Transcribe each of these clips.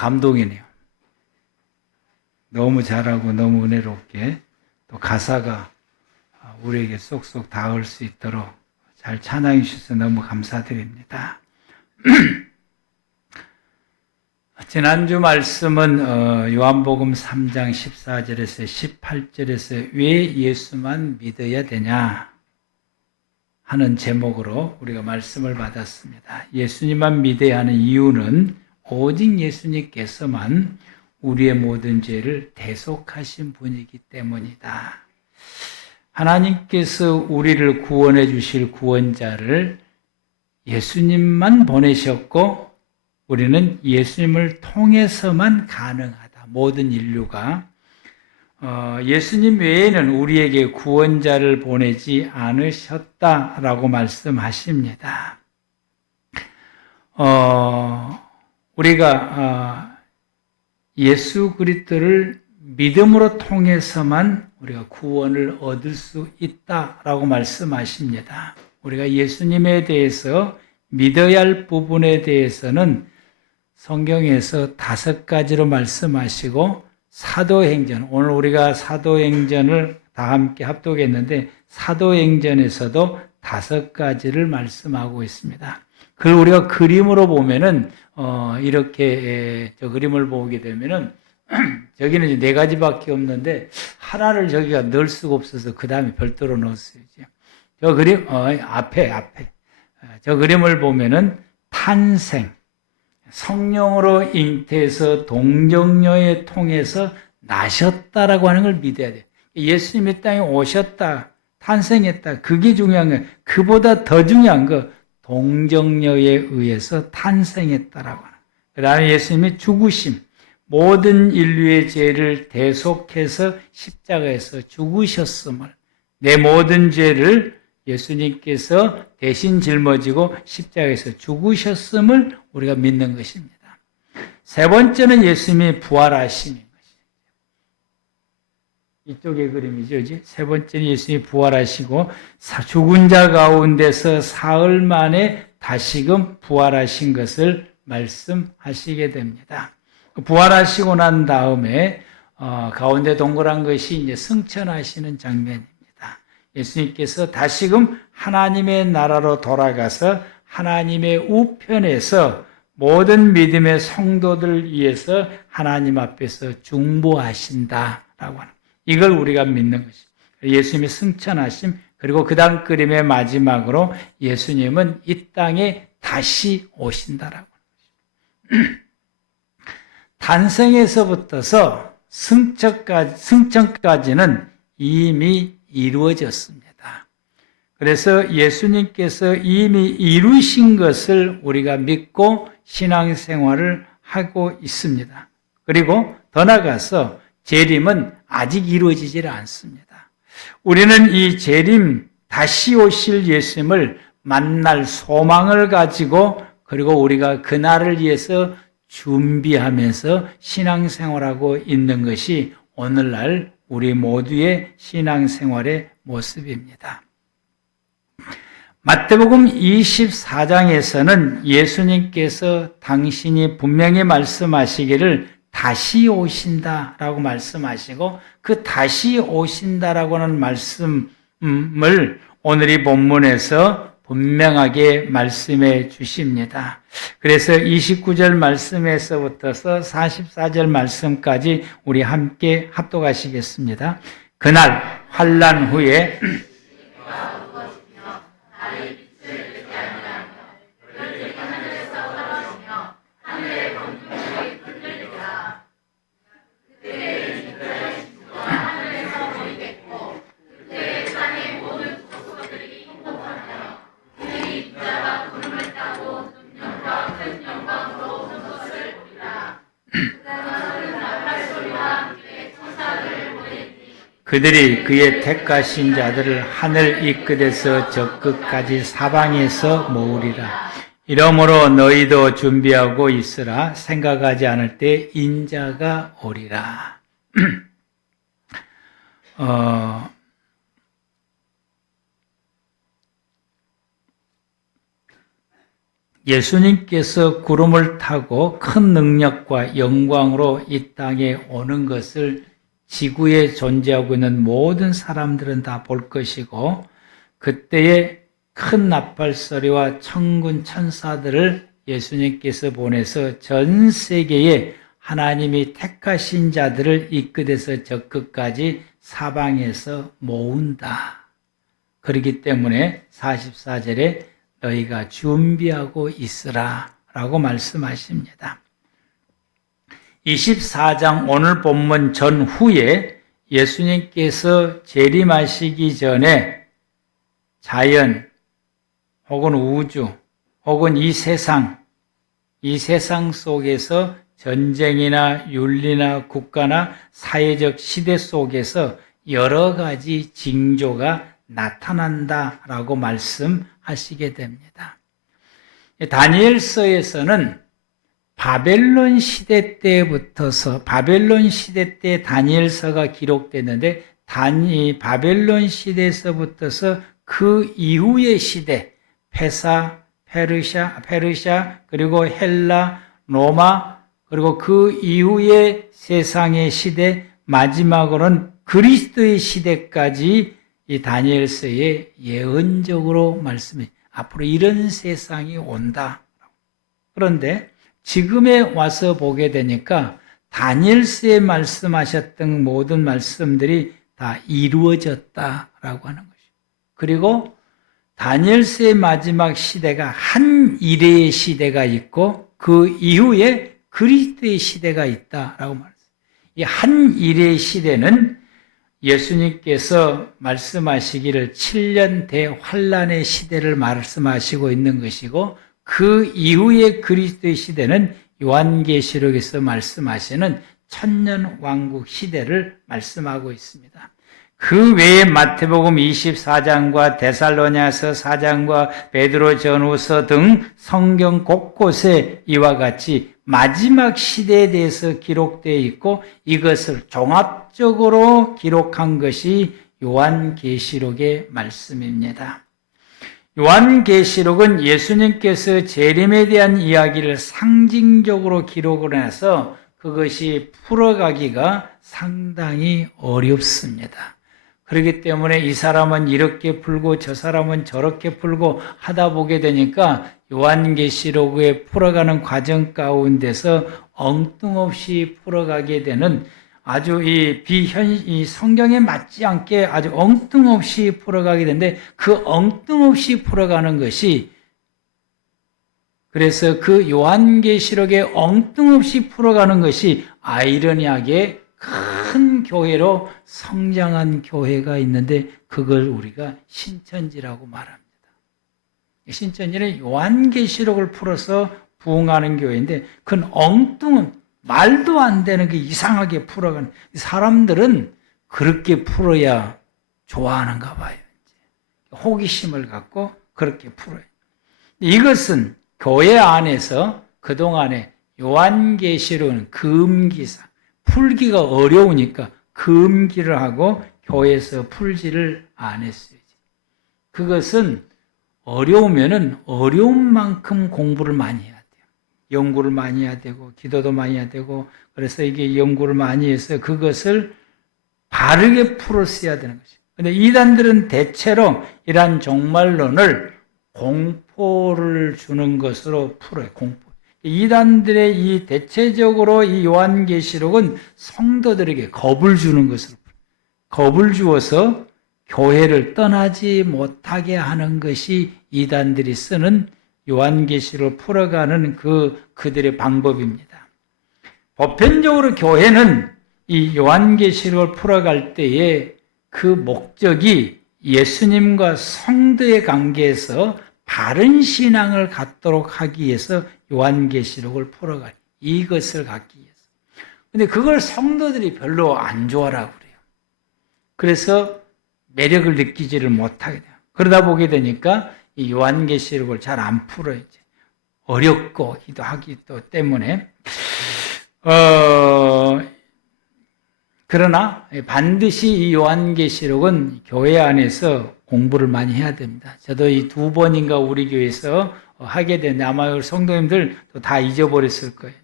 감동이네요. 너무 잘하고 너무 은혜롭게 또 가사가 우리에게 쏙쏙 닿을 수 있도록 잘 찬양해 주셔서 너무 감사드립니다. 지난주 말씀은 요한복음 3장 14절에서 18절에서 왜 예수만 믿어야 되냐 하는 제목으로 우리가 말씀을 받았습니다. 예수님만 믿어야 하는 이유는 오직 예수님께서만 우리의 모든 죄를 대속하신 분이기 때문이다. 하나님께서 우리를 구원해 주실 구원자를 예수님만 보내셨고 우리는 예수님을 통해서만 가능하다. 모든 인류가 예수님 외에는 우리에게 구원자를 보내지 않으셨다라고 말씀하십니다. 우리가 예수 그리스도를 믿음으로 통해서만 우리가 구원을 얻을 수 있다라고 말씀하십니다. 우리가 예수님에 대해서 믿어야 할 부분에 대해서는 성경에서 5가지로 말씀하시고 사도행전, 오늘 우리가 사도행전을 다 함께 합독했는데 사도행전에서도 5가지를 말씀하고 있습니다. 그걸 우리가 그림으로 보면은 이렇게 저 그림을 보게 되면은 저기는 이제 4가지밖에 없는데 하나를 저기가 넣을 수가 없어서 그 다음에 별도로 넣었어요. 저 그림 앞에 저 그림을 보면은 탄생, 성령으로 잉태해서 동정녀에 통해서 나셨다라고 하는 걸 믿어야 돼요. 예수님이 땅에 오셨다, 탄생했다. 그게 중요한 거예요. 그보다 더 중요한 거 동정녀에 의해서 탄생했다라고 하는. 그 다음에 예수님이 죽으심, 모든 인류의 죄를 대속해서 십자가에서 죽으셨음을, 내 모든 죄를 예수님께서 대신 짊어지고 십자가에서 죽으셨음을 우리가 믿는 것입니다. 3번째는 예수님이 부활하심인 것입니다. 이쪽의 그림이죠. 3번째는 예수님이 부활하시고 죽은 자 가운데서 사흘 만에 다시금 부활하신 것을 말씀하시게 됩니다. 부활하시고 난 다음에 가운데 동그란 것이 이제 승천하시는 장면입니다. 예수님께서 다시금 하나님의 나라로 돌아가서 하나님의 우편에서 모든 믿음의 성도들 위해서 하나님 앞에서 중보하신다라고 하는 이걸 우리가 믿는 것입니다. 예수님이 승천하심, 그리고 그 다음 그림의 마지막으로 예수님은 이 땅에 다시 오신다라고 하는 것입니다. 탄생에서부터서 승천까지는 이미 이루어졌습니다. 그래서 예수님께서 이미 이루신 것을 우리가 믿고 신앙생활을 하고 있습니다. 그리고 더 나아가서 재림은 아직 이루어지질 않습니다. 우리는 이 재림, 다시 오실 예수님을 만날 소망을 가지고 그리고 우리가 그날을 위해서 준비하면서 신앙생활하고 있는 것이 오늘날 우리 모두의 신앙생활의 모습입니다. 마태복음 24장에서는 예수님께서 당신이 분명히 말씀하시기를 다시 오신다라고 말씀하시고 그 다시 오신다라고 하는 말씀을 오늘 이 본문에서 분명하게 말씀해 주십니다. 그래서 29절 말씀에서부터서 44절 말씀까지 우리 함께 합독하시겠습니다. 그날 환난 후에 그들이 그의 택하신 자들을 하늘 이 끝에서 저 끝까지 사방에서 모으리라. 이러므로 너희도 준비하고 있으라. 생각하지 않을 때 인자가 오리라. 예수님께서 구름을 타고 큰 능력과 영광으로 이 땅에 오는 것을 지구에 존재하고 있는 모든 사람들은 다 볼 것이고, 그때의 큰 나팔 소리와 천군 천사들을 예수님께서 보내서 전 세계에 하나님이 택하신 자들을 이끌어서 저 끝까지 사방에서 모은다. 그렇기 때문에 44절에 너희가 준비하고 있으라 라고 말씀하십니다. 24장 오늘 본문 전후에 예수님께서 재림하시기 전에 자연 혹은 우주 혹은 이 세상 속에서 전쟁이나 윤리나 국가나 사회적 시대 속에서 여러 가지 징조가 나타난다라고 말씀하시게 됩니다. 다니엘서에서는 바벨론 시대 때부터서 바벨론 시대 때 다니엘서가 기록됐는데 바벨론 시대에서부터서 그 이후의 시대 페사, 페르시아 그리고 헬라, 로마 그리고 그 이후의 세상의 시대 마지막으로는 그리스도의 시대까지 이 다니엘서에 예언적으로 말씀해 앞으로 이런 세상이 온다. 그런데 지금에 와서 보게 되니까 다니엘서에 말씀하셨던 모든 말씀들이 다 이루어졌다라고 하는 것이죠. 그리고 다니엘서의 마지막 시대가 한 이레의 시대가 있고 그 이후에 그리스도의 시대가 있다라고 말했어요. 이 한 이레의 시대는 예수님께서 말씀하시기를 7년 대환란의 시대를 말씀하시고 있는 것이고 그 이후의 그리스도의 시대는 요한계시록에서 말씀하시는 천년 왕국 시대를 말씀하고 있습니다. 그 외에 마태복음 24장과 데살로니가서 4장과 베드로전후서 등 성경 곳곳에 이와 같이 마지막 시대에 대해서 기록되어 있고 이것을 종합적으로 기록한 것이 요한계시록의 말씀입니다. 요한계시록은 예수님께서 재림에 대한 이야기를 상징적으로 기록을 해서 그것이 풀어가기가 상당히 어렵습니다. 그렇기 때문에 이 사람은 이렇게 풀고 저 사람은 저렇게 풀고 하다 보게 되니까 요한계시록에 풀어가는 과정 가운데서 엉뚱없이 풀어가게 되는 아주 이 성경에 맞지 않게 아주 엉뚱없이 풀어가게 되는데 그 엉뚱없이 풀어가는 것이 그래서 그 요한계시록에 엉뚱없이 풀어가는 것이 아이러니하게 큰 교회로 성장한 교회가 있는데 그걸 우리가 신천지라고 말합니다. 신천지는 요한계시록을 풀어서 부흥하는 교회인데 그건 엉뚱한 말도 안 되는 게 이상하게 풀어가는 사람들은 그렇게 풀어야 좋아하는가 봐요. 호기심을 갖고 그렇게 풀어요. 이것은 교회 안에서 그동안에 요한계시록은 금기사 풀기가 어려우니까 금기를 하고 교회에서 풀지를 안 했어요. 그것은 어려우면은 어려운 만큼 공부를 많이 해야 돼요. 연구를 많이 해야 되고 기도도 많이 해야 되고 그래서 이게 연구를 많이 해서 그것을 바르게 풀어 써야 되는 것이죠. 그런데 이단들은 대체로 이러한 종말론을 공포를 주는 것으로 풀어요. 공포. 이단들의 이 대체적으로 이 요한계시록은 성도들에게 겁을 주는 것으로 겁을 주어서 교회를 떠나지 못하게 하는 것이 이단들이 쓰는 요한계시록을 풀어가는 그들의 방법입니다. 보편적으로 교회는 이 요한계시록을 풀어갈 때에 그 목적이 예수님과 성도의 관계에서 바른 신앙을 갖도록 하기 위해서 요한계시록을 풀어가요. 이것을 갖기 위해서. 근데 그걸 성도들이 별로 안 좋아하라고 그래요. 그래서 매력을 느끼지를 못하게 돼요. 그러다 보게 되니까 이 요한계시록을 잘 안 풀어요. 이제. 어렵고 기도하기도 때문에. 그러나 반드시 이 요한계시록은 교회 안에서 공부를 많이 해야 됩니다. 저도 이 2번인가 우리 교회에서 하게 됐는데 아마 성도님들도 다 잊어버렸을 거예요.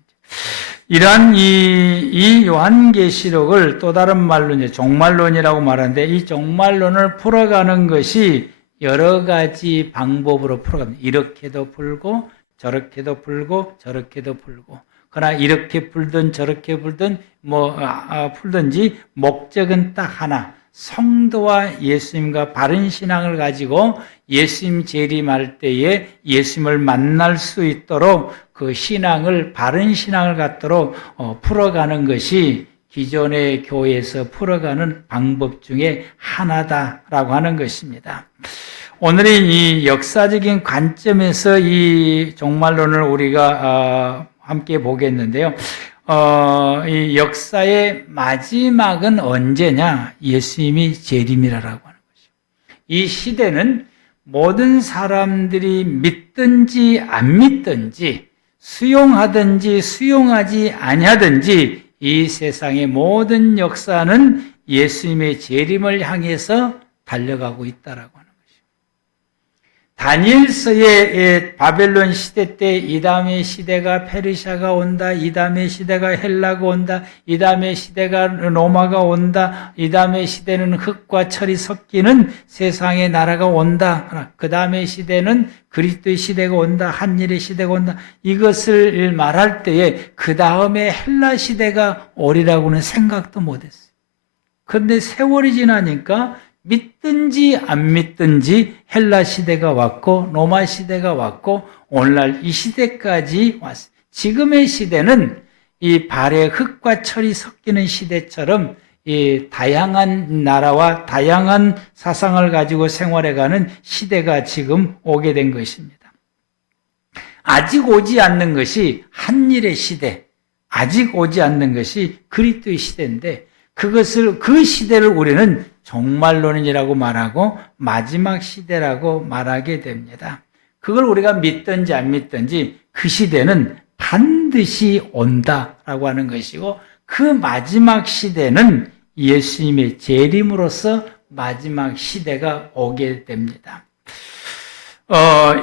이러한 이 요한계시록을 또 다른 말로 이제 종말론이라고 말하는데 이 종말론을 풀어가는 것이 여러 가지 방법으로 풀어갑니다. 이렇게도 풀고 저렇게도 풀고 저렇게도 풀고 그러나 이렇게 풀든 저렇게 풀든 풀든지 목적은 딱 하나. 성도와 예수님과 바른 신앙을 가지고 예수님 재림할 때에 예수님을 만날 수 있도록 그 신앙을 바른 신앙을 갖도록 풀어가는 것이 기존의 교회에서 풀어가는 방법 중에 하나다라고 하는 것입니다. 오늘은 이 역사적인 관점에서 이 종말론을 우리가 함께 보겠는데요. 이 역사의 마지막은 언제냐? 예수님이 재림이라고 하는 것이죠. 이 시대는 모든 사람들이 믿든지 안 믿든지 수용하든지 수용하지 아니하든지 이 세상의 모든 역사는 예수님의 재림을 향해서 달려가고 있다라고 하는 것이죠. 다니엘서의 바벨론 시대 때 이 다음의 시대가 페르시아가 온다, 이 다음의 시대가 헬라가 온다, 이 다음의 시대가 로마가 온다, 이 다음의 시대는 흙과 철이 섞이는 세상의 나라가 온다, 그 다음의 시대는 그리스도의 시대가 온다, 한일의 시대가 온다. 이것을 말할 때에 그 다음에 헬라 시대가 오리라고는 생각도 못했어요. 그런데 세월이 지나니까 믿든지 안 믿든지 헬라 시대가 왔고 로마 시대가 왔고 오늘날 이 시대까지 왔어요. 지금의 시대는 이 발에 흙과 철이 섞이는 시대처럼 이 다양한 나라와 다양한 사상을 가지고 생활해가는 시대가 지금 오게 된 것입니다. 아직 오지 않는 것이 한일의 시대, 아직 오지 않는 것이 그리스도의 시대인데 그 시대를 우리는 종말론이라고 말하고 마지막 시대라고 말하게 됩니다. 그걸 우리가 믿든지 안 믿든지 그 시대는 반드시 온다라고 하는 것이고 그 마지막 시대는 예수님의 재림으로서 마지막 시대가 오게 됩니다.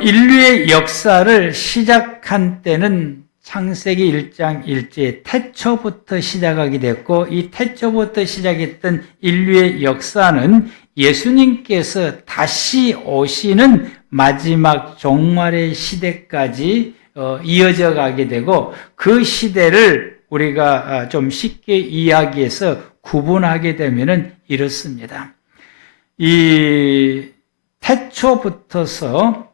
인류의 역사를 시작한 때는 창세기 1장 1절 태초부터 시작하게 됐고 이 태초부터 시작했던 인류의 역사는 예수님께서 다시 오시는 마지막 종말의 시대까지 이어져 가게 되고 그 시대를 우리가 좀 쉽게 이야기해서 구분하게 되면은 이렇습니다. 이 태초부터서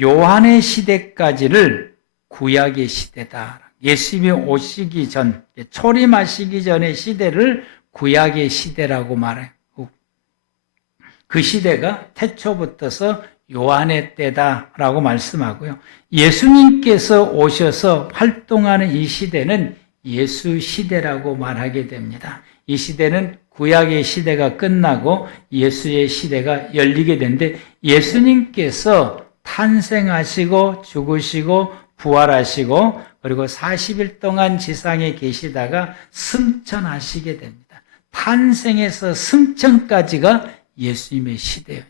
요한의 시대까지를 구약의 시대다. 예수님이 오시기 전, 초림하시기 전의 시대를 구약의 시대라고 말해요. 그 시대가 태초부터서 요한의 때다라고 말씀하고요. 예수님께서 오셔서 활동하는 이 시대는 예수 시대라고 말하게 됩니다. 이 시대는 구약의 시대가 끝나고 예수의 시대가 열리게 되는데 예수님께서 탄생하시고 죽으시고 부활하시고 그리고 40일 동안 지상에 계시다가 승천하시게 됩니다. 탄생에서 승천까지가 예수님의 시대예요.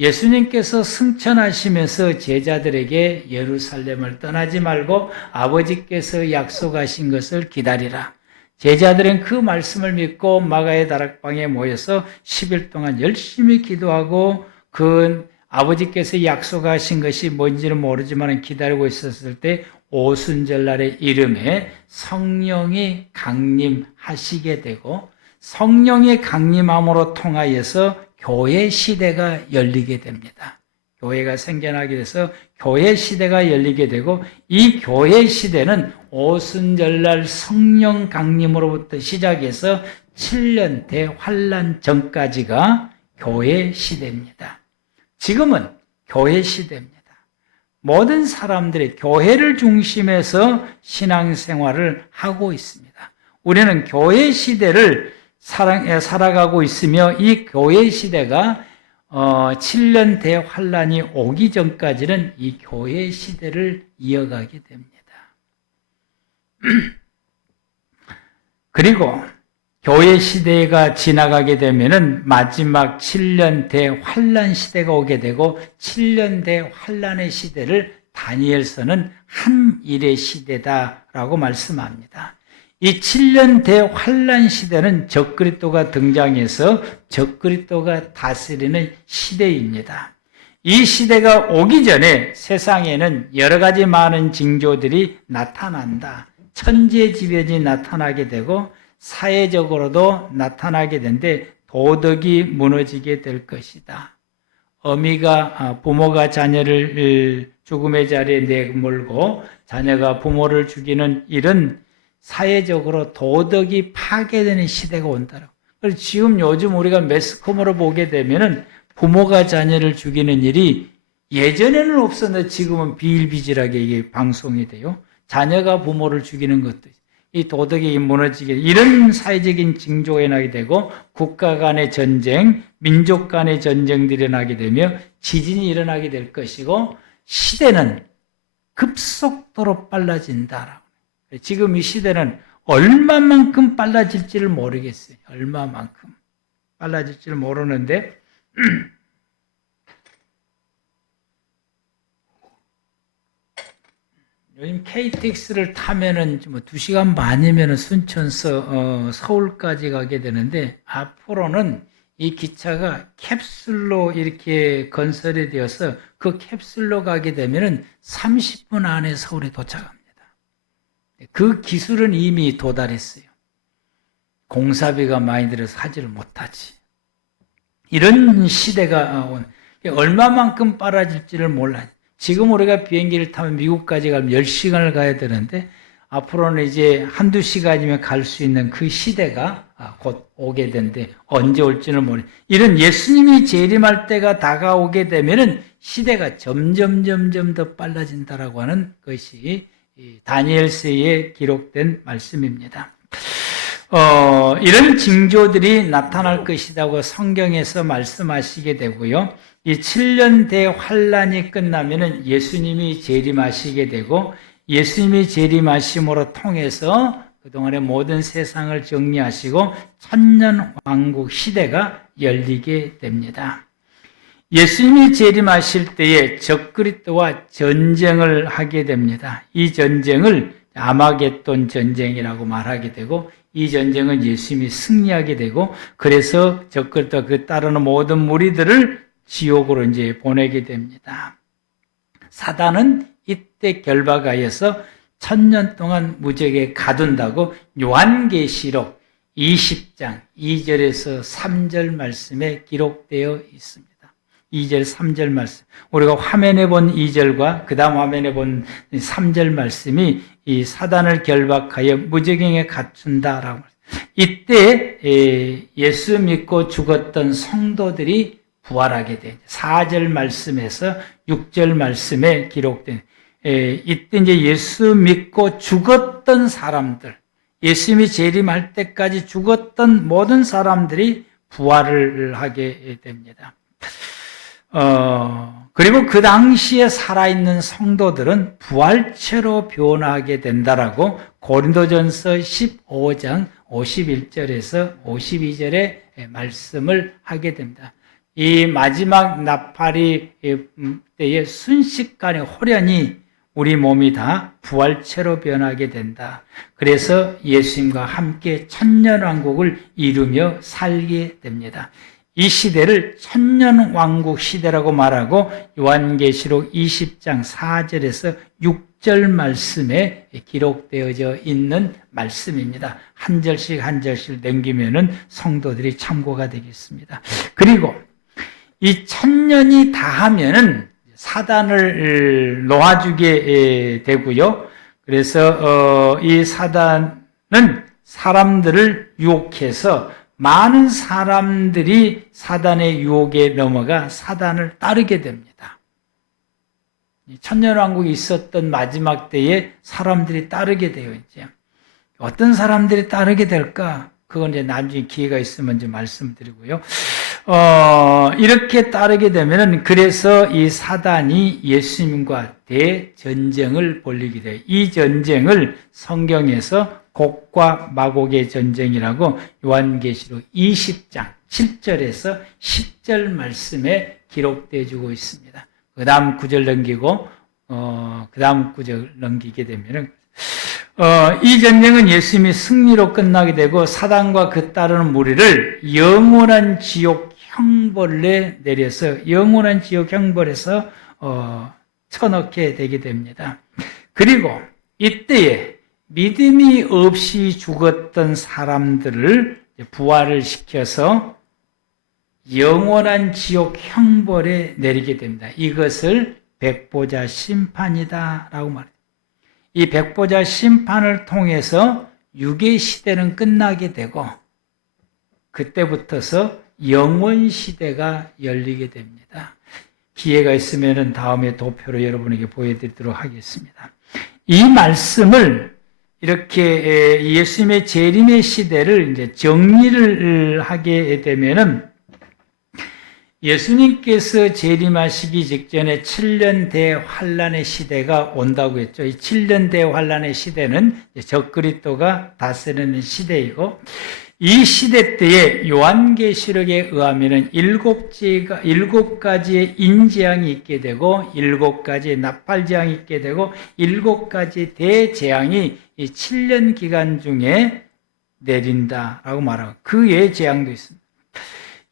예수님께서 승천하시면서 제자들에게 예루살렘을 떠나지 말고 아버지께서 약속하신 것을 기다리라. 제자들은 그 말씀을 믿고 마가의 다락방에 모여서 10일 동안 열심히 기도하고 그 아버지께서 약속하신 것이 뭔지는 모르지만 기다리고 있었을 때 오순절날의 이름에 성령이 강림하시게 되고 성령의 강림함으로 통하여서 교회 시대가 열리게 됩니다. 교회가 생겨나게 돼서 교회 시대가 열리게 되고 이 교회 시대는 오순절날 성령 강림으로부터 시작해서 7년 대환란 전까지가 교회 시대입니다. 지금은 교회 시대입니다. 모든 사람들이 교회를 중심해서 신앙생활을 하고 있습니다. 우리는 교회 시대를 살아가고 있으며 이 교회 시대가 7년 대환란이 오기 전까지는 이 교회 시대를 이어가게 됩니다. 그리고 교회 시대가 지나가게 되면은 마지막 7년 대환란 시대가 오게 되고 7년 대환란의 시대를 다니엘서는 한 일의 시대다라고 말씀합니다. 이 7년 대환란 시대는 적그리스도가 등장해서 적그리스도가 다스리는 시대입니다. 이 시대가 오기 전에 세상에는 여러 가지 많은 징조들이 나타난다. 천재지변이 나타나게 되고 사회적으로도 나타나게 되는데 도덕이 무너지게 될 것이다. 부모가 자녀를 죽음의 자리에 내몰고 자녀가 부모를 죽이는 일은 사회적으로 도덕이 파괴되는 시대가 온다고. 그래서 지금 요즘 우리가 매스컴으로 보게 되면은 부모가 자녀를 죽이는 일이 예전에는 없었는데 지금은 비일비재하게 이게 방송이 돼요. 자녀가 부모를 죽이는 것도 이 도덕이 무너지게 이런 사회적인 징조가 일어나게 되고 국가 간의 전쟁, 민족 간의 전쟁들이 일어나게 되며 지진이 일어나게 될 것이고 시대는 급속도로 빨라진다라고. 지금 이 시대는 얼마만큼 빨라질지를 모르겠어요. 얼마만큼 빨라질지를 모르는데 요즘 KTX를 타면은 2시간 반이면 순천서 서울까지 가게 되는데 앞으로는 이 기차가 캡슐로 이렇게 건설이 되어서 그 캡슐로 가게 되면은 30분 안에 서울에 도착합니다. 그 기술은 이미 도달했어요. 공사비가 많이 들어서 하지를 못하지. 이런 시대가 얼마만큼 빨라질지를 몰라요. 지금 우리가 비행기를 타면 미국까지 가면 10시간을 가야 되는데 앞으로는 이제 한두 시간이면 갈 수 있는 그 시대가 곧 오게 된데 언제 올지는 모르겠어요. 이런 예수님이 재림할 때가 다가오게 되면은 시대가 점점 더 빨라진다라고 하는 것이 다니엘서에 기록된 말씀입니다. 이런 징조들이 나타날 것이라고 성경에서 말씀하시게 되고요. 이 7년 대환란이 끝나면은 예수님이 재림하시게 되고 예수님이 재림하심으로 통해서 그동안의 모든 세상을 정리하시고 천년왕국 시대가 열리게 됩니다. 예수님이 재림하실 때에 적그리스도와 전쟁을 하게 됩니다. 이 전쟁을 아마겟돈 전쟁이라고 말하게 되고 이 전쟁은 예수님이 승리하게 되고 그래서 적그리스도와 그 따르는 모든 무리들을 지옥으로 이제 보내게 됩니다. 사단은 이때 결박하여서 1000년 동안 무적에 가둔다고 요한계시록 20장 2절에서 3절 말씀에 기록되어 있습니다. 2절 3절 말씀. 우리가 화면에 본 2절과 그 다음 화면에 본 3절 말씀이 이 사단을 결박하여 무적행에 갖춘다라고. 이때 예수 믿고 죽었던 성도들이 부활하게 돼. 4절 말씀에서 6절 말씀에 기록된 이때 이제 예수 믿고 죽었던 사람들, 예수님이 재림할 때까지 죽었던 모든 사람들이 부활을 하게 됩니다. 그리고 그 당시에 살아있는 성도들은 부활체로 변화하게 된다라고 고린도전서 15장 51절에서 52절에 말씀을 하게 됩니다. 이 마지막 나팔이 때에 순식간에 호련히 우리 몸이 다 부활체로 변하게 된다. 그래서 예수님과 함께 천년왕국을 이루며 살게 됩니다. 이 시대를 천년왕국 시대라고 말하고 요한계시록 20장 4절에서 6절 말씀에 기록되어져 있는 말씀입니다. 한 절씩 한 절씩 남기면은 성도들이 참고가 되겠습니다. 그리고 이 1000년이 다하면은 사단을 놓아주게 되고요. 그래서 이 사단은 사람들을 유혹해서 많은 사람들이 사단의 유혹에 넘어가 사단을 따르게 됩니다. 천년왕국이 있었던 마지막 때에 사람들이 따르게 돼요. 이제 어떤 사람들이 따르게 될까? 그건 이제 나중에 기회가 있으면 이제 말씀드리고요. 이렇게 따르게 되면은 그래서 이 사단이 예수님과 대전쟁을 벌이게 돼요. 이 전쟁을 성경에서 곡과 마곡의 전쟁이라고 요한계시록 20장 7절에서 10절 말씀에 기록되어 주고 있습니다. 그 다음 구절 넘기고 그 다음 구절 넘기게 되면은 이 전쟁은 예수님이 승리로 끝나게 되고 사단과 그 따르는 무리를 영원한 지옥 형벌에 내려서 영원한 지옥 형벌에서 쳐넣게 되게 됩니다. 그리고 이때에 믿음이 없이 죽었던 사람들을 부활을 시켜서 영원한 지옥 형벌에 내리게 됩니다. 이것을 백보자 심판이다 라고 말합니다. 이 백보자 심판을 통해서 육의 시대는 끝나게 되고 그때부터서 영원 시대가 열리게 됩니다. 기회가 있으면 다음에 도표로 여러분에게 보여드리도록 하겠습니다. 이 말씀을 이렇게 예수님의 재림의 시대를 이제 정리를 하게 되면은 예수님께서 재림하시기 직전에 7년 대환란의 시대가 온다고 했죠. 이 7년 대환란의 시대는 적그리스도가 다스리는 시대이고 이 시대 때에 요한계시록에 의하면은 7가지의 인재앙이 있게 되고 7가지의 나팔재앙이 있게 되고 7가지 대재앙이 이 7년 기간 중에 내린다라고 말하고 그 외의 재앙도 있습니다.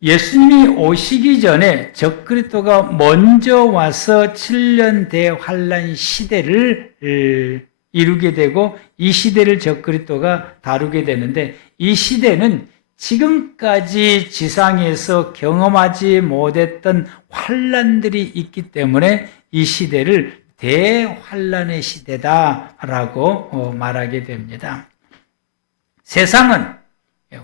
예수님이 오시기 전에 적그리스도가 먼저 와서 7년 대환란 시대를 이루게 되고 이 시대를 적그리스도가 다루게 되는데 이 시대는 지금까지 지상에서 경험하지 못했던 환란들이 있기 때문에 이 시대를 대환란의 시대다라고 말하게 됩니다. 세상은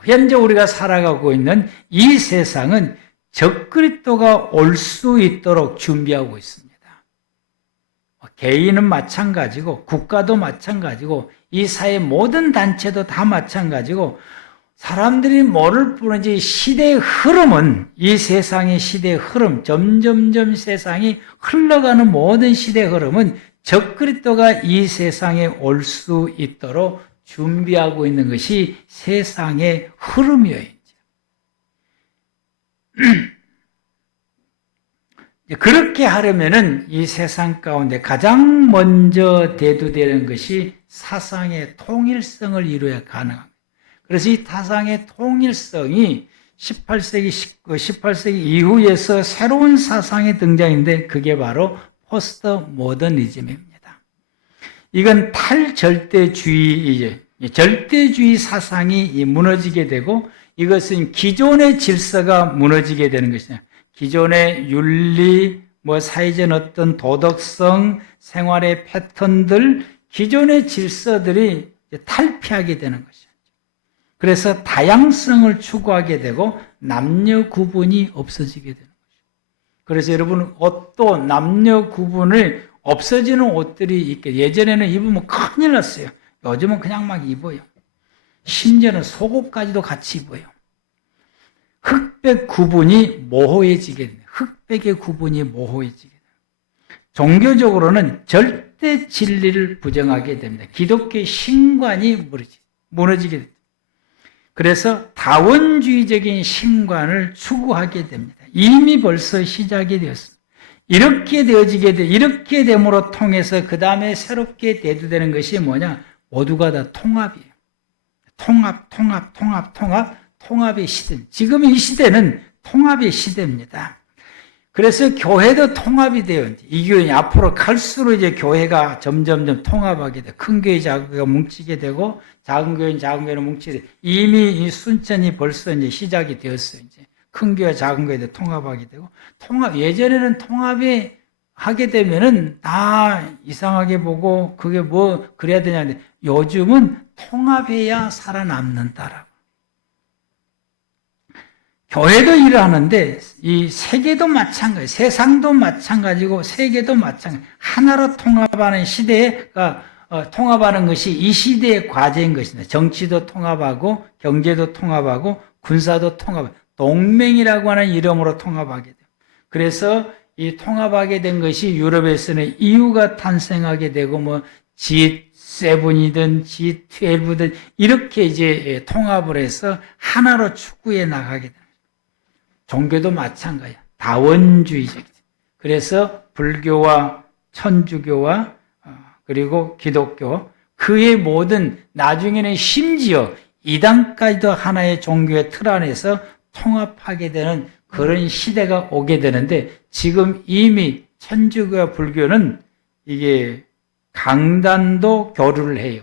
현재 우리가 살아가고 있는 이 세상은 적그리스도가 올 수 있도록 준비하고 있습니다. 개인은 마찬가지고 국가도 마찬가지고 이 사회 모든 단체도 다 마찬가지고 사람들이 모를 뿐이지 시대의 흐름은 이 세상의 시대의 흐름 점점점 세상이 흘러가는 모든 시대의 흐름은 적그리스도가 이 세상에 올 수 있도록 준비하고 있는 것이 세상의 흐름이에요. 그렇게 하려면은 이 세상 가운데 가장 먼저 대두되는 것이 사상의 통일성을 이루어야 가능합니다. 그래서 이 사상의 통일성이 18세기 이후에서 새로운 사상의 등장인데 그게 바로 포스트 모더니즘입니다. 이건 탈절대주의, 절대주의 사상이 무너지게 되고 이것은 기존의 질서가 무너지게 되는 것이냐. 기존의 윤리, 사회적 어떤 도덕성, 생활의 패턴들, 기존의 질서들이 탈피하게 되는 것이죠. 그래서 다양성을 추구하게 되고 남녀 구분이 없어지게 되는 것이죠. 그래서 여러분 옷도 남녀 구분을 없어지는 옷들이 있게 예전에는 입으면 큰일 났어요. 요즘은 그냥 막 입어요. 심지어는 속옷까지도 같이 입어요. 흑백 구분이 모호해지게 됩니다. 흑백의 구분이 모호해지게 됩니다. 종교적으로는 절대 진리를 부정하게 됩니다. 기독교의 신관이 무너지게 됩니다. 그래서 다원주의적인 신관을 추구하게 됩니다. 이미 벌써 시작이 되었습니다. 이렇게 이렇게 됨으로 통해서 그 다음에 새롭게 대두되는 것이 뭐냐? 모두가 다 통합이에요. 통합의 시대. 지금 이 시대는 통합의 시대입니다. 그래서 교회도 통합이 돼요. 이 교회 앞으로 갈수록 이제 교회가 점점점 통합하게 돼. 큰 교회, 작은 교회가 뭉치게 되고, 작은 교회는 뭉치게 돼. 이미 이 순천이 벌써 이제 시작이 되었어요. 이제 큰 교회, 작은 교회도 통합하게 되고, 예전에는 통합이 하게 되면은 다 이상하게 보고, 그게 그래야 되냐는데, 요즘은 통합해야 살아남는다라고. 교회도 일을 하는데 이 세계도 마찬가지, 세상도 마찬가지고 세계도 마찬가지. 하나로 통합하는 시대가 통합하는 것이 이 시대의 과제인 것입니다. 정치도 통합하고 경제도 통합하고 군사도 통합하고 동맹이라고 하는 이름으로 통합하게 돼요. 그래서 이 통합하게 된 것이 유럽에서는 EU가 탄생하게 되고 뭐 G7이든 G12든 이렇게 이제 통합을 해서 하나로 추구해 나가게 됩니다. 종교도 마찬가지야. 다원주의적. 그래서 불교와 천주교와 그리고 기독교 그의 모든 나중에는 심지어 이단까지도 하나의 종교의 틀 안에서 통합하게 되는 그런 시대가 오게 되는데 지금 이미 천주교와 불교는 이게 강단도 교류를 해요.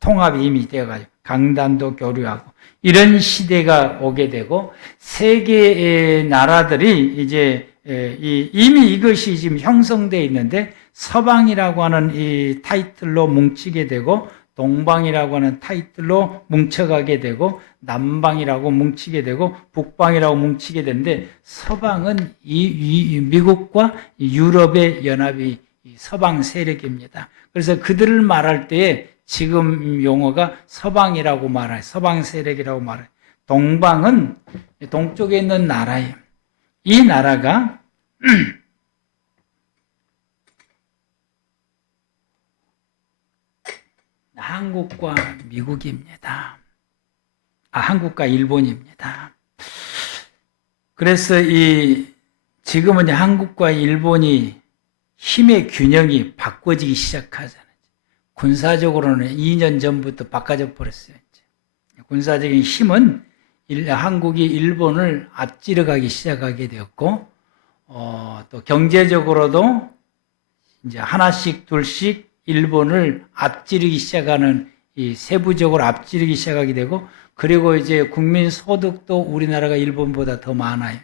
통합이 이미 되어가지고 강단도 교류하고 이런 시대가 오게 되고 세계의 나라들이 이제 이미 이것이 지금 형성되어 있는데 서방이라고 하는 이 타이틀로 뭉치게 되고 동방이라고 하는 타이틀로 뭉쳐가게 되고 남방이라고 뭉치게 되고 북방이라고 뭉치게 되는데 서방은 미국과 유럽의 연합이 서방 세력입니다. 그래서 그들을 말할 때에 지금 용어가 서방이라고 말해요. 서방 세력이라고 말해요. 동방은 동쪽에 있는 나라예요. 이 나라가 한국과 미국입니다. 한국과 일본입니다. 그래서 지금은 이제 한국과 일본이 힘의 균형이 바꿔지기 시작하잖아요. 군사적으로는 2년 전부터 바꿔져 버렸어요. 군사적인 힘은 한국이 일본을 앞지르 가기 시작하게 되었고, 또 경제적으로도 이제 하나씩 둘씩 일본을 앞지르기 시작하는 세부적으로 앞지르기 시작하게 되고 그리고 이제 국민 소득도 우리나라가 일본보다 더 많아요.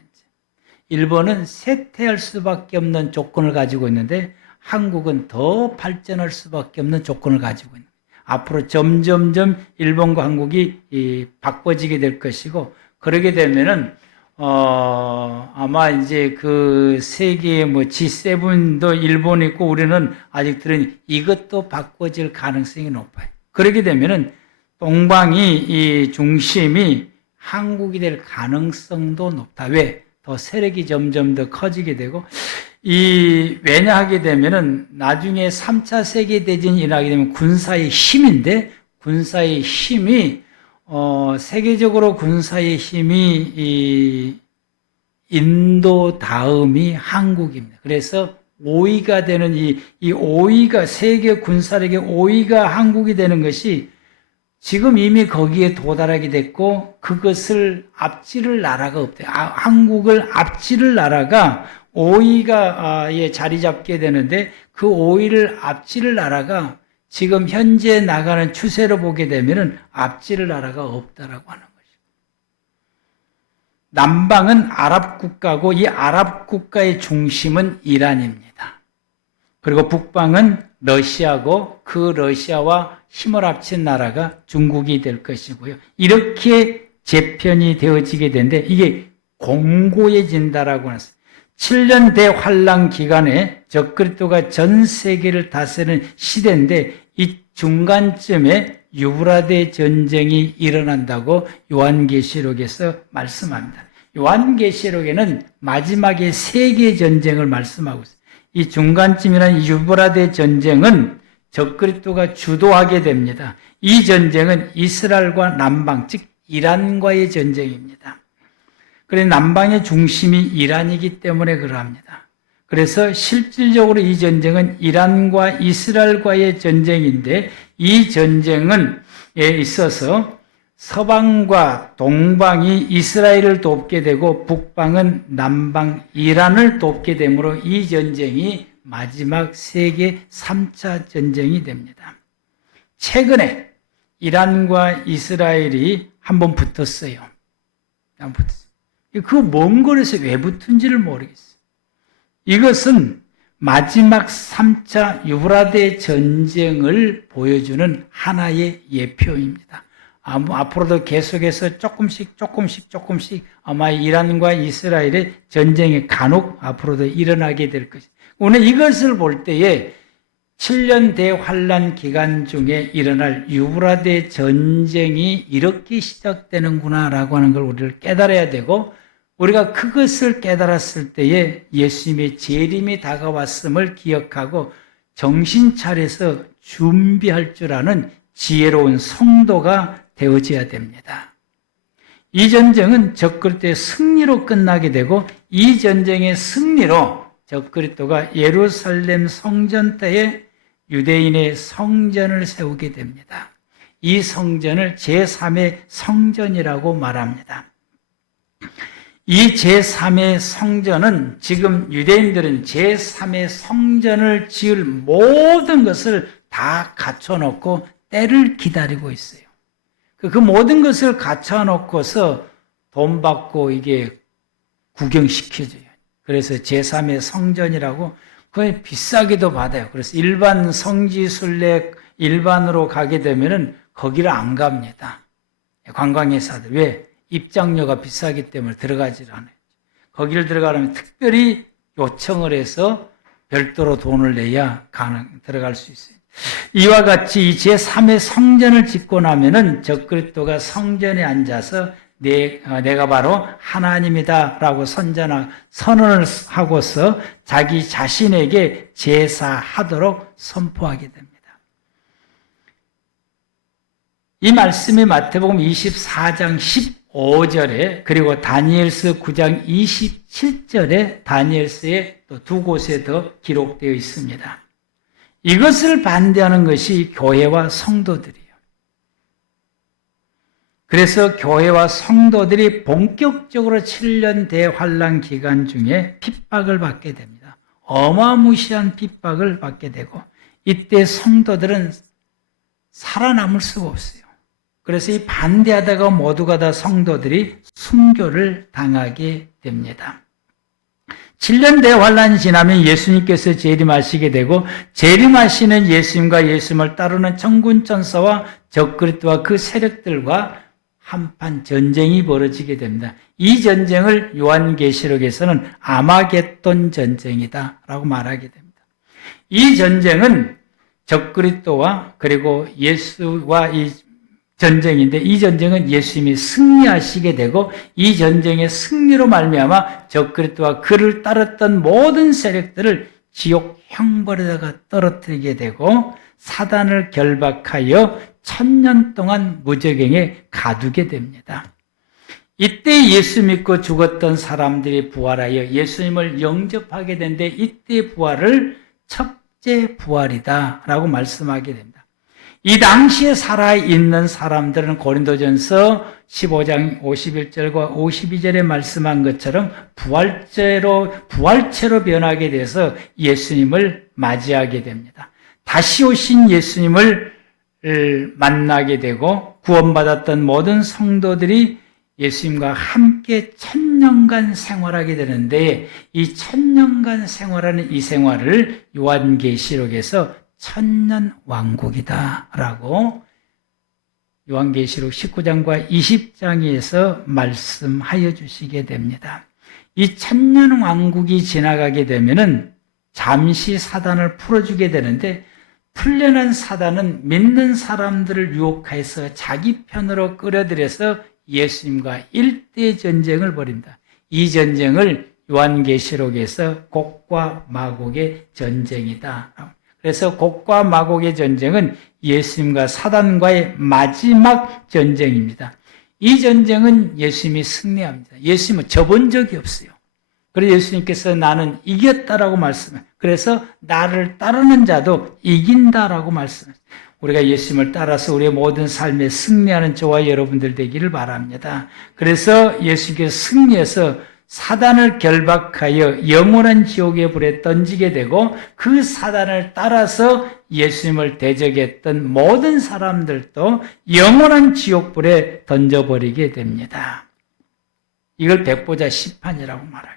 일본은 쇠퇴할 수밖에 없는 조건을 가지고 있는데 한국은 더 발전할 수밖에 없는 조건을 가지고 있는 거예요. 앞으로 점점점 일본과 한국이 바꿔지게 될 것이고 그러게 되면은 아마 이제 그 세계의 뭐 G7도 일본 있고 우리는 아직 들으니 이것도 바꿔질 가능성이 높아요. 그러게 되면은 동방이 이 중심이 한국이 될 가능성도 높다. 왜? 더 세력이 점점 더 커지게 되고 왜냐 하게 되면은 나중에 3차 세계대전이 일어나게 되면 군사의 힘인데 군사의 힘이 세계적으로 군사의 힘이 인도 다음이 한국입니다. 그래서 5위가 되는 이 5위가 세계 군사력의 5위가 한국이 되는 것이 지금 이미 거기에 도달하게 됐고 그것을 앞지를 나라가 없대요. 한국을 앞지를 나라가 5위가 자리 잡게 되는데 그 5위를 앞지를 나라가 지금 현재 나가는 추세로 보게 되면은 앞지를 나라가 없다라고 하는 거죠. 남방은 아랍 국가고 이 아랍 국가의 중심은 이란입니다. 그리고 북방은 러시아고 그 러시아와 힘을 합친 나라가 중국이 될 것이고요. 이렇게 재편이 되어지게 되는데 이게 공고해진다라고 하는 7년 대환란 기간에 적그리스도가 전 세계를 다스리는 시대인데 이 중간쯤에 유브라데 전쟁이 일어난다고 요한계시록에서 말씀합니다. 요한계시록에는 마지막에 세계 전쟁을 말씀하고 있어요. 이 중간쯤이라는 유브라데 전쟁은 적그리스도가 주도하게 됩니다. 이 전쟁은 이스라엘과 남방, 즉 이란과의 전쟁입니다. 그래서 남방의 중심이 이란이기 때문에 그러합니다. 그래서 실질적으로 이 전쟁은 이란과 이스라엘과의 전쟁인데 이 전쟁은 있어서 서방과 동방이 이스라엘을 돕게 되고 북방은 남방 이란을 돕게 되므로 이 전쟁이 마지막 세계 3차 전쟁이 됩니다. 최근에 이란과 이스라엘이 한번 붙었어요. 그 먼 거리에서 왜 붙은지를 모르겠어요. 이것은 마지막 3차 유브라데 전쟁을 보여주는 하나의 예표입니다. 앞으로도 계속해서 조금씩 아마 이란과 이스라엘의 전쟁이 간혹 앞으로도 일어나게 될 것입니다. 오늘 이것을 볼 때에 7년 대환란 기간 중에 일어날 유브라데 전쟁이 이렇게 시작되는구나라고 하는 걸 우리를 깨달아야 되고, 우리가 그것을 깨달았을 때에 예수님의 재림이 다가왔음을 기억하고 정신 차려서 준비할 줄 아는 지혜로운 성도가 되어져야 됩니다. 이 전쟁은 적그리스도의 승리로 끝나게 되고, 이 전쟁의 승리로 적그리스도가 예루살렘 성전 때에 유대인의 성전을 세우게 됩니다. 이 성전을 제3의 성전이라고 말합니다. 이 제3의 성전은 지금 유대인들은 제3의 성전을 지을 모든 것을 다 갖춰놓고 때를 기다리고 있어요. 그 모든 것을 갖춰놓고서 돈 받고 이게 구경시켜줘요. 그래서 제3의 성전이라고 그게 비싸게도 받아요. 그래서 일반 성지순례 일반으로 가게 되면은 거기를 안 갑니다. 관광회사들. 왜? 입장료가 비싸기 때문에 들어가질 않아요. 거기를 들어가려면 특별히 요청을 해서 별도로 돈을 내야 들어갈 수 있어요. 이와 같이 이 제3의 성전을 짓고 나면은 적그리스도가 성전에 앉아서 내가 바로 하나님이다 라고 선언을 하고서 자기 자신에게 제사하도록 선포하게 됩니다. 이 말씀이 마태복음 24장 15절에 그리고 다니엘서 9장 27절에 다니엘서에 또 두 곳에 더 기록되어 있습니다. 이것을 반대하는 것이 교회와 성도들이에요. 그래서 교회와 성도들이 본격적으로 7년 대환란 기간 중에 핍박을 받게 됩니다. 어마무시한 핍박을 받게 되고, 이때 성도들은 살아남을 수가 없어요. 그래서 이 반대하다가 모두가 다 성도들이 순교를 당하게 됩니다. 7년 대환란이 지나면 예수님께서 재림하시게 되고, 재림하시는 예수님과 예수님을 따르는 천군 천사와 적그리스도와 그 세력들과 한판 전쟁이 벌어지게 됩니다. 이 전쟁을 요한계시록에서는 아마겟돈 전쟁이다라고 말하게 됩니다. 이 전쟁은 적그리스도와 그리고 예수와 이 전쟁인데, 이 전쟁은 예수님이 승리하시게 되고, 이 전쟁의 승리로 말미암아 적그리스도와 그를 따랐던 모든 세력들을 지옥 형벌에다가 떨어뜨리게 되고, 사단을 결박하여 1000년 동안 무저갱에 가두게 됩니다. 이때 예수 믿고 죽었던 사람들이 부활하여 예수님을 영접하게 되는데, 이때 부활을 첫째 부활이다라고 말씀하게 됩니다. 이 당시에 살아있는 사람들은 고린도전서 15장 51절과 52절에 말씀한 것처럼 부활체로 변하게 돼서 예수님을 맞이하게 됩니다. 다시 오신 예수님을 만나게 되고, 구원받았던 모든 성도들이 예수님과 함께 1000년간 생활하게 되는데, 이 1000년간 생활하는 이 생활을 요한계시록에서 천년왕국이다라고 요한계시록 19장과 20장에서 말씀하여 주시게 됩니다. 이 천년왕국이 지나가게 되면은 잠시 사단을 풀어주게 되는데, 풀려난 사단은 믿는 사람들을 유혹해서 자기 편으로 끌어들여서 예수님과 일대 전쟁을 벌입니다. 이 전쟁을 요한계시록에서 곡과 마곡의 전쟁이다. 그래서 곡과 마곡의 전쟁은 예수님과 사단과의 마지막 전쟁입니다. 이 전쟁은 예수님이 승리합니다. 예수님은 져본 적이 없어요. 그래서 예수님께서 나는 이겼다라고 말씀해요. 그래서 나를 따르는 자도 이긴다라고 말씀해요. 우리가 예수님을 따라서 우리의 모든 삶에 승리하는 저와 여러분들 되기를 바랍니다. 그래서 예수님께서 승리해서 사단을 결박하여 영원한 지옥의 불에 던지게 되고, 그 사단을 따라서 예수님을 대적했던 모든 사람들도 영원한 지옥불에 던져버리게 됩니다. 이걸 백보자 심판이라고 말해요.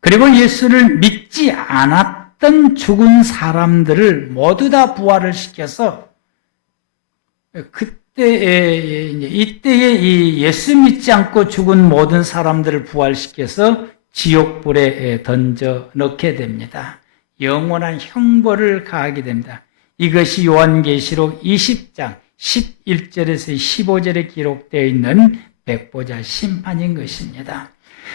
그리고 예수를 믿지 않았던 죽은 사람들을 모두 다 부활을 시켜서 이때에 이 예수 믿지 않고 죽은 모든 사람들을 부활시켜서 지옥불에 던져 넣게 됩니다. 영원한 형벌을 가하게 됩니다. 이것이 요한계시록 20장 11절에서 15절에 기록되어 있는 백보자 심판인 것입니다.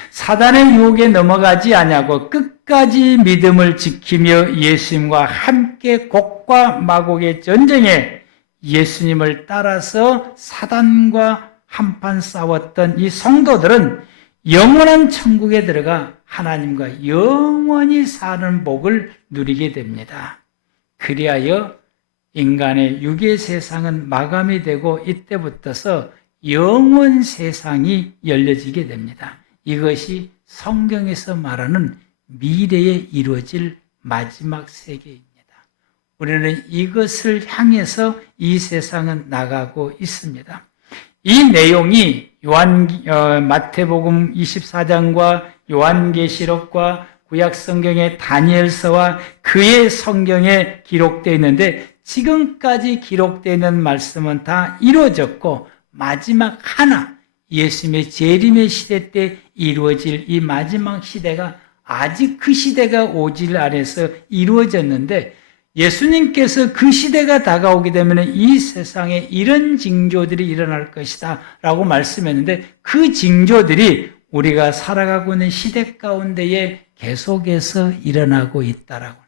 사단의 유혹에 넘어가지 아니하고 끝까지 믿음을 지키며 예수님과 함께 곡과 마곡의 전쟁에 예수님을 따라서 사단과 한판 싸웠던 이 성도들은 영원한 천국에 들어가 하나님과 영원히 사는 복을 누리게 됩니다. 그리하여 인간의 육의 세상은 마감이 되고 이때부터서 영원 세상이 열려지게 됩니다. 이것이 성경에서 말하는 미래에 이루어질 마지막 세계입니다. 우리는 이것을 향해서 이 세상은 나가고 있습니다. 이 내용이 마태복음 24장과 요한계시록과 구약성경의 다니엘서와 그의 성경에 기록되어 있는데 지금까지 기록되어 있는 말씀은 다 이루어졌고 마지막 하나 예수님의 재림의 시대 때 이루어질 이 마지막 시대가 아직 그 시대가 오질 않아서 이루어졌는데 예수님께서 그 시대가 다가오게 되면 이 세상에 이런 징조들이 일어날 것이다 라고 말씀했는데 그 징조들이 우리가 살아가고 있는 시대 가운데에 계속해서 일어나고 있다라고.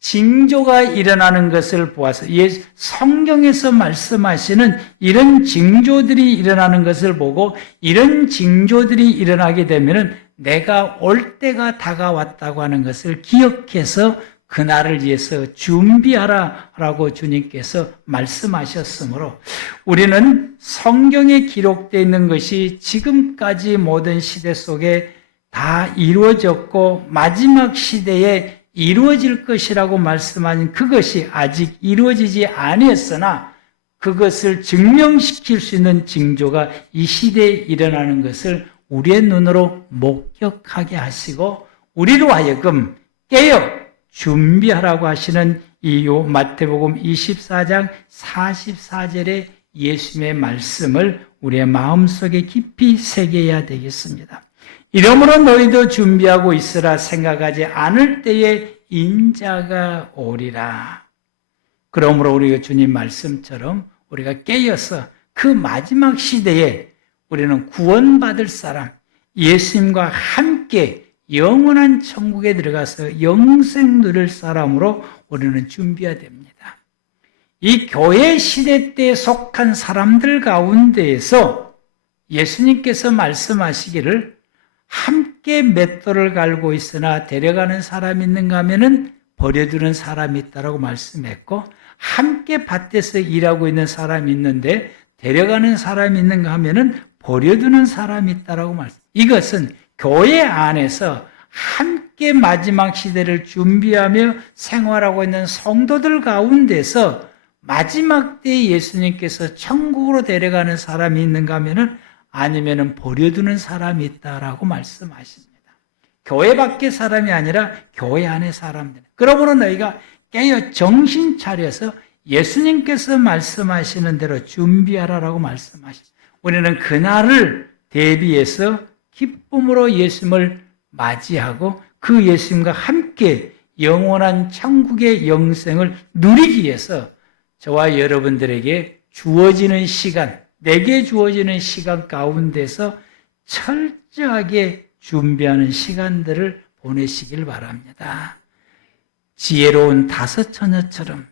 징조가 일어나는 것을 보아서 성경에서 말씀하시는 이런 징조들이 일어나는 것을 보고 이런 징조들이 일어나게 되면 내가 올 때가 다가왔다고 하는 것을 기억해서 그날을 위해서 준비하라라고 주님께서 말씀하셨으므로 우리는 성경에 기록되어 있는 것이 지금까지 모든 시대 속에 다 이루어졌고 마지막 시대에 이루어질 것이라고 말씀하신 그것이 아직 이루어지지 아니었으나 그것을 증명시킬 수 있는 징조가 이 시대에 일어나는 것을 우리의 눈으로 목격하게 하시고 우리로 하여금 깨어 준비하라고 하시는 이 마태복음 24장 44절의 예수님의 말씀을 우리의 마음속에 깊이 새겨야 되겠습니다. 이러므로 너희도 준비하고 있으라. 생각하지 않을 때에 인자가 오리라. 그러므로 우리가 주님 말씀처럼 우리가 깨어서 그 마지막 시대에 우리는 구원받을 사람, 예수님과 함께 영원한 천국에 들어가서 영생 누릴 사람으로 우리는 준비해야 됩니다. 이 교회 시대 때 속한 사람들 가운데에서 예수님께서 말씀하시기를 함께 맷돌을 갈고 있으나 데려가는 사람이 있는가 하면은 버려두는 사람이 있다라고 말씀했고 함께 밭에서 일하고 있는 사람이 있는데 데려가는 사람이 있는가 하면은 버려두는 사람이 있다라고 말씀. 이것은 교회 안에서 함께 마지막 시대를 준비하며 생활하고 있는 성도들 가운데서 마지막 때에 예수님께서 천국으로 데려가는 사람이 있는가 하면은 아니면은 버려두는 사람이 있다라고 말씀하십니다. 교회 밖의 사람이 아니라 교회 안의 사람들. 그러므로 너희가 깨어 정신 차려서 예수님께서 말씀하시는 대로 준비하라라고 말씀하십니다. 우리는 그날을 대비해서 기쁨으로 예수님을 맞이하고 그 예수님과 함께 영원한 천국의 영생을 누리기 위해서 저와 여러분들에게 주어지는 시간, 내게 주어지는 시간 가운데서 철저하게 준비하는 시간들을 보내시길 바랍니다. 지혜로운 5 처녀처럼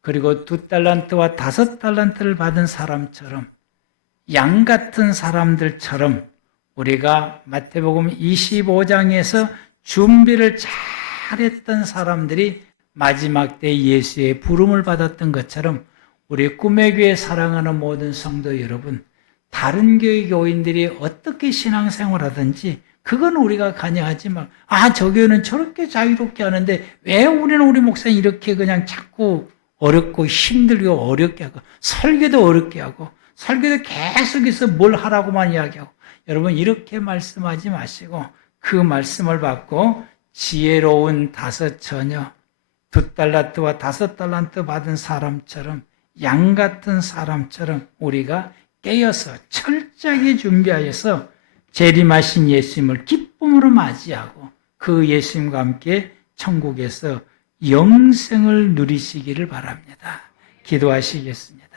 그리고 2 달란트와 5 달란트를 받은 사람처럼 양 같은 사람들처럼 우리가 마태복음 25장에서 준비를 잘했던 사람들이 마지막 때 예수의 부름을 받았던 것처럼 우리 꿈의 교회 사랑하는 모든 성도 여러분, 다른 교회 교인들이 어떻게 신앙생활하든지 그건 우리가 관여하지 말. 저 교회는 저렇게 자유롭게 하는데 왜 우리는 우리 목사님 이렇게 그냥 자꾸 어렵고 힘들고 어렵게 하고 설교도 어렵게 하고 설교도 계속해서 뭘 하라고만 이야기하고 여러분 이렇게 말씀하지 마시고 그 말씀을 받고 지혜로운 5 처녀 2 달란트와 5 달란트 받은 사람처럼 양 같은 사람처럼 우리가 깨어서 철저하게 준비하여서 재림하신 예수님을 기쁨으로 맞이하고 그 예수님과 함께 천국에서 영생을 누리시기를 바랍니다. 기도하시겠습니다.